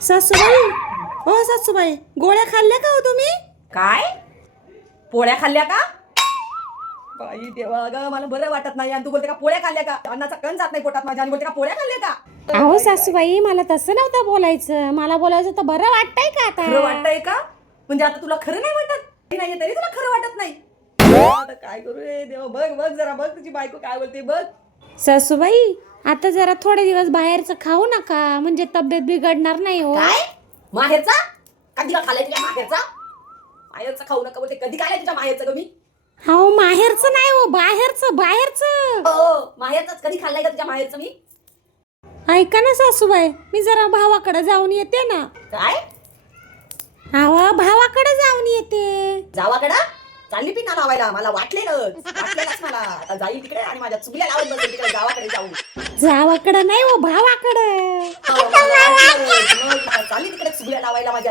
सासूबाई, हो सासूबाई, गोळ्या खाल्ल्या का हो तुम्ही? काय पोळ्या खाल्ल्या का? बाई देवा, अगं मला बरं वाटत नाही आणि तू बोलते का पोळ्या खाल्ल्या का? अन्नाचा कण जात नाही पोटात माझ्या आणि बोलते का पोळ्या खाल्ल्या का? अहो सासूबाई, मला तसं नव्हतं बोलायचं. मला बोलायचं तर बरं वाटतंय का आता? खरं वाटतंय का? म्हणजे आता तुला खरं नाही वाटत नाही तरी तुला खरं वाटत नाही. आता काय करू रे देवा, बघ बघ जरा बघ तुझी बायको काय बोलते बघ. सासूबाई, आता जरा थोडे दिवस बाहेरचं खाऊ नका, म्हणजे तब्येत बिघडणार नाही हो. काय माहेरचा? कधी का खाल्लाय तुझ्या माहेरचा? माहेरचा खाऊ नका बोलते, कधी खाल्लाय तुझ्या माहेरचं ग मी? हो, माहेरचं नाही हो, बाहेरचं बाहेरचं. हो माहेरचाच कधी खाल्लाय का तुझ्या माहेरचं मी? ऐका ना सासूबाई, मी जरा भावाकडे जाऊन येते ना. काय अहो, भावाकडे जाऊन येते. जावाकडा चालली पिना लावायला? मला वाटलेलंच मला आता जाईल तिकडे आणि माझ्या चुगल्या लावत बसेल तिकडे गावाकडे जाऊन. जावाकडे नाही हो, भावाकडे. मला वाटलं, मग चालली तिकडे चुगल्या लावायला माझ्या.